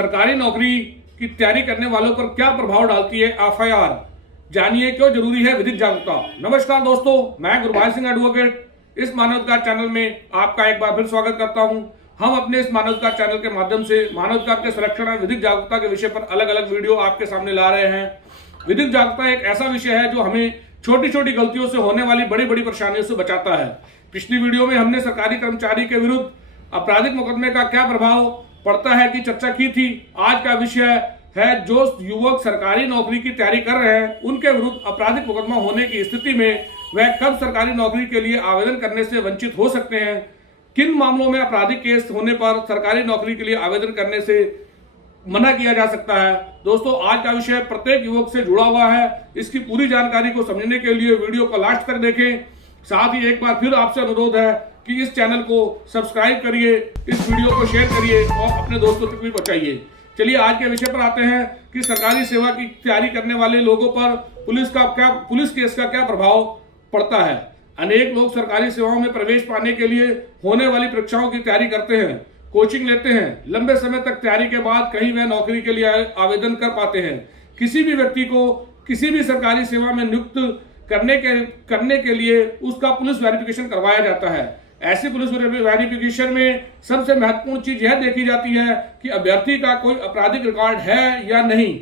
सरकारी नौकरी की तैयारी करने वालों पर क्या प्रभाव डालती है एफआईआर, जानिए क्यों जरूरी है विधिक जागरूकता। नमस्कार दोस्तों, मैं गुरबाज सिंह एडवोकेट इस मानवाधिकार चैनल में आपका एक बार फिर स्वागत करता हूं। हम अपने इस मानवाधिकार चैनल के माध्यम से मानवाधिकार के संरक्षण और विधिक जागरूकता के विषय पर अलग अलग वीडियो आपके सामने ला रहे हैं। विधिक जागरूकता एक ऐसा विषय है जो हमें छोटी छोटी गलतियों से होने वाली बड़ी बड़ी परेशानियों से बचाता है। पिछली वीडियो में हमने सरकारी कर्मचारी के विरुद्ध आपराधिक मुकदमे का क्या प्रभाव पड़ता है की चर्चा की थी। आज का विषय है जो युवक सरकारी नौकरी की तैयारी कर रहे हैं उनके विरुद्ध आपराधिक मुकदमा होने की स्थिति में वह कब सरकारी नौकरी के लिए आवेदन करने से वंचित हो सकते हैं, किन मामलों में आपराधिक केस होने पर सरकारी नौकरी के लिए आवेदन करने से मना किया जा सकता है। दोस्तों, आज का विषय प्रत्येक युवक से जुड़ा हुआ है। इसकी पूरी जानकारी को समझने के लिए वीडियो को लास्ट तक देखें। साथ ही एक बार फिर आपसे अनुरोध है कि इस चैनल को सब्सक्राइब करिए, इस वीडियो को शेयर करिए और अपने दोस्तों तक भी पहुंचाइए। चलिए आज के विषय पर आते हैं कि सरकारी सेवा की तैयारी करने वाले लोगों पर पुलिस केस का क्या प्रभाव पड़ता है। अनेक लोग सरकारी सेवाओं में प्रवेश पाने के लिए होने वाली परीक्षाओं की तैयारी करते हैं, कोचिंग लेते हैं। लंबे समय तक तैयारी के बाद कहीं वह नौकरी के लिए आवेदन कर पाते हैं। किसी भी व्यक्ति को किसी भी सरकारी सेवा में नियुक्त करने के लिए उसका पुलिस वेरिफिकेशन करवाया जाता है। ऐसी पुलिस वेरिफिकेशन में सबसे महत्वपूर्ण चीज यह देखी जाती है कि अभ्यर्थी का कोई आपराधिक रिकॉर्ड है या नहीं।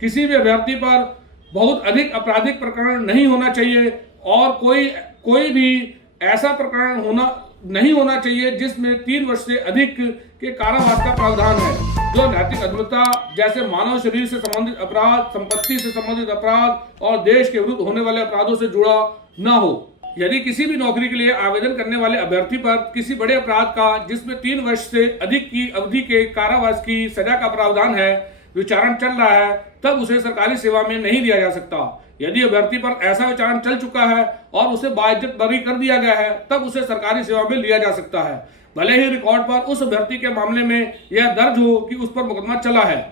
किसी भी अभ्यर्थी पर बहुत अधिक आपराधिक प्रकरण नहीं होना चाहिए और कोई भी ऐसा प्रकरण नहीं होना चाहिए जिसमें 3 वर्ष से अधिक के कारावास का प्रावधान है, जो नैतिक अधमता जैसे मानव शरीर से संबंधित अपराध, संपत्ति से संबंधित अपराध और देश के विरुद्ध होने वाले अपराधों से जुड़ा न हो। यदि किसी भी नौकरी के लिए आवेदन करने वाले अभ्यर्थी पर किसी बड़े अपराध का जिसमें 3 वर्ष से अधिक की अवधि के कारावास की सजा का प्रावधान है विचारण चल रहा है, तब उसे सरकारी सेवा में नहीं लिया जा सकता। यदि अभ्यर्थी पर ऐसा विचारण चल चुका है और उसे बाइज्जत बरी कर दिया गया है, तब उसे सरकारी सेवा में लिया जा सकता है, भले ही रिकॉर्ड पर उस अभ्यर्थी के मामले में यह दर्ज हो कि उस पर मुकदमा चला है।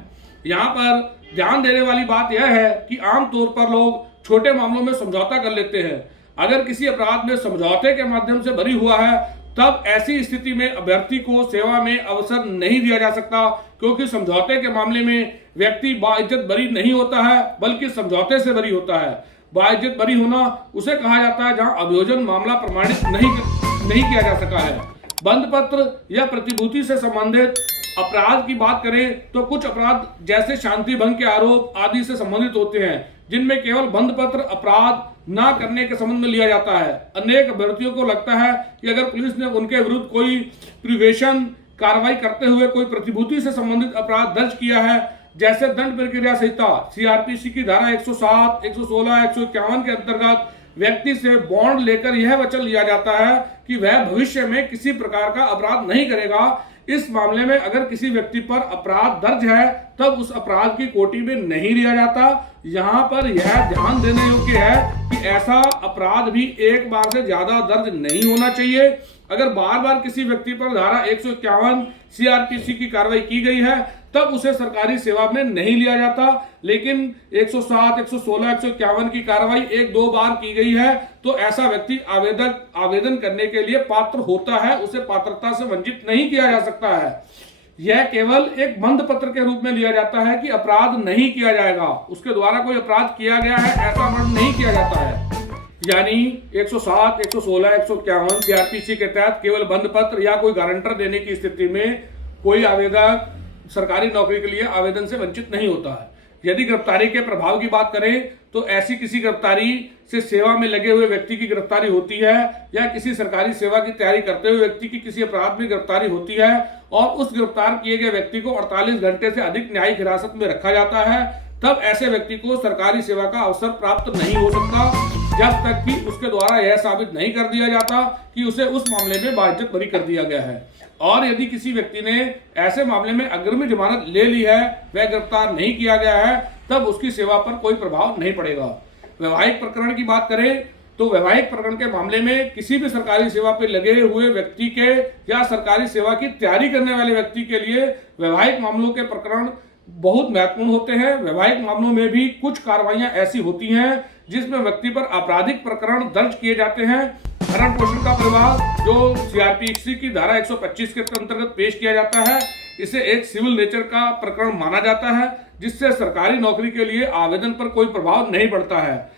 यहाँ पर ध्यान देने वाली बात यह है कि आमतौर पर लोग छोटे मामलों में समझौता कर लेते हैं। अगर किसी अपराध में समझौते के माध्यम से बरी हुआ है, तब ऐसी स्थिति में अभ्यर्थी को सेवा में अवसर नहीं दिया जा सकता, क्योंकि समझौते के मामले में व्यक्ति बाइज्जत बरी नहीं होता है बल्कि समझौते से बरी होता है। बाइज्जत बरी होना उसे कहा जाता है जहां अभियोजन मामला प्रमाणित नहीं किया जा सका है। बंद पत्र या प्रतिभूति से संबंधित अपराध की बात करें तो कुछ अपराध जैसे शांति भंग के आरोप आदि से संबंधित होते हैं, जिनमें केवल बंद पत्र अपराध ना करने के संबंध में लिया जाता है। अनेक अभ्यर्थियों को लगता है कि अगर पुलिस ने उनके विरुद्ध कोई प्रिवेशन कार्रवाई करते हुए कोई प्रतिभूति से संबंधित अपराध दर्ज किया है, जैसे दंड प्रक्रिया संहिता सीआरपीसी की धारा 107, 116, 151 के अंतर्गत व्यक्ति से बॉन्ड लेकर यह वचन लिया जाता है कि वह भविष्य में किसी प्रकार का अपराध नहीं करेगा। इस मामले में अगर किसी व्यक्ति पर अपराध दर्ज है तब उस अपराध की कोटि में नहीं लिया जाता। यहाँ पर यह ध्यान देने योग्य है कि ऐसा अपराध भी एक बार से ज्यादा दर्ज नहीं होना चाहिए। अगर बार बार किसी व्यक्ति पर धारा 151 सीआरपीसी की कार्रवाई की गई है तब उसे सरकारी सेवा में नहीं लिया जाता, लेकिन 107, 116, 151 की कार्रवाई 1-2 बार की गई है तो ऐसा व्यक्ति आवेदन करने के लिए पात्र होता है, उसे पात्रता से वंचित नहीं किया जा सकता है। यह केवल एक बंद पत्र के रूप में लिया जाता है कि अपराध नहीं किया जाएगा, उसके द्वारा कोई अपराध किया गया है ऐसा वर्ण नहीं किया जाता है। यानी 107, 116, 151 सीआरपीसी के तहत केवल बंद पत्र या कोई गारंटर देने की स्थिति में कोई आवेदक सरकारी नौकरी के लिए आवेदन से वंचित नहीं होता है। यदि गिरफ्तारी के प्रभाव की बात करें तो ऐसी किसी गिरफ्तारी से सेवा में लगे हुए व्यक्ति की गिरफ्तारी होती है या किसी सरकारी सेवा की तैयारी करते हुए व्यक्ति की किसी अपराध में गिरफ्तारी होती है और उस गिरफ्तार किए गए व्यक्ति को 48 घंटे से अधिक न्यायिक हिरासत में रखा जाता है, तब ऐसे व्यक्ति को सरकारी सेवा का अवसर प्राप्त नहीं हो सकता जब तक कि उसके द्वारा यह साबित नहीं कर दिया जाता कि उसे उस मामले में बाइज्जत बरी कर दिया गया है। और यदि किसी व्यक्ति ने ऐसे मामले में अग्रिम जमानत ले ली है, वह गिरफ्तार नहीं किया गया है, तब उसकी सेवा पर कोई प्रभाव नहीं पड़ेगा। वैवाहिक प्रकरण की बात करें तो वैवाहिक प्रकरण के मामले में किसी भी सरकारी सेवा पर लगे हुए व्यक्ति के या सरकारी सेवा की तैयारी करने वाले व्यक्ति के लिए वैवाहिक मामलों के प्रकरण बहुत महत्वपूर्ण होते हैं। वैवाहिक मामलों में भी कुछ कार्रवाइयां ऐसी होती हैं जिसमें व्यक्ति पर आपराधिक प्रकरण दर्ज किए जाते हैं। भरण पोषण का परिवार जो सीआरपीसी की धारा 125 के अंतर्गत पेश किया जाता है, इसे एक सिविल नेचर का प्रकरण माना जाता है, जिससे सरकारी नौकरी के लिए आवेदन पर कोई प्रभाव नहीं पड़ता है।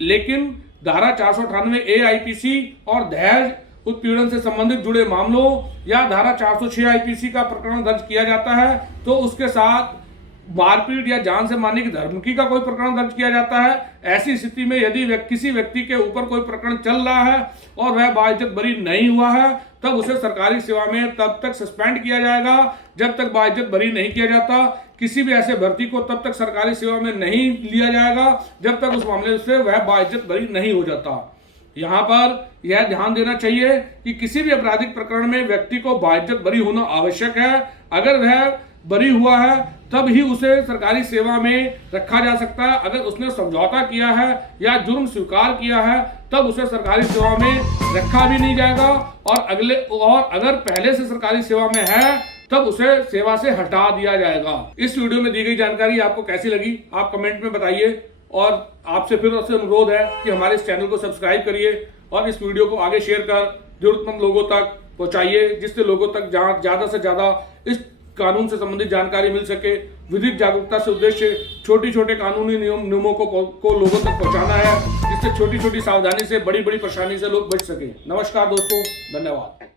लेकिन धारा 498 ए आईपीसी और दहेज उत्पीड़न से संबंधित जुड़े मामलों या धारा 406 आईपीसी का प्रकरण दर्ज किया जाता है तो उसके साथ मारपीट या जान से मारने की धमकी का कोई प्रकरण दर्ज किया जाता है। ऐसी स्थिति में यदि किसी व्यक्ति के ऊपर कोई प्रकरण चल रहा है और वह बाइज्जत बरी नहीं हुआ है, तब उसे सरकारी सेवा में तब तक सस्पेंड किया जाएगा जब तक बाइज्जत बरी नहीं किया जाता। किसी भी ऐसे भर्ती को तब तक सरकारी सेवा में नहीं लिया जाएगा जब तक उस मामले से वह बाइज्जत बरी नहीं हो जाता। यहाँ पर यह ध्यान देना चाहिए कि किसी भी आपराधिक प्रकरण में व्यक्ति को बाइज्जत बरी होना आवश्यक है। अगर वह बरी हुआ है तब ही उसे सरकारी सेवा में रखा जा सकता है। अगर उसने समझौता किया है या जुर्म स्वीकार किया है तब उसे सरकारी सेवा में रखा भी नहीं जाएगा, और अगर पहले से सरकारी सेवा में है तब उसे सेवा से हटा दिया जाएगा। इस वीडियो में दी गई जानकारी आपको कैसी लगी आप कमेंट में बताइए, और आपसे फिर से अनुरोध है कि हमारे इस चैनल को सब्सक्राइब करिए और इस वीडियो को आगे शेयर कर जरूरतमंद लोगों तक पहुंचाइए, जिससे लोगों तक ज्यादा से ज्यादा इस कानून से संबंधित जानकारी मिल सके। विधिक जागरूकता से उद्देश्य छोटे छोटे कानूनी नियमों को लोगों तक पहुंचाना है, जिससे छोटी छोटी सावधानी से बड़ी बड़ी परेशानी से लोग बच सके। नमस्कार दोस्तों, धन्यवाद।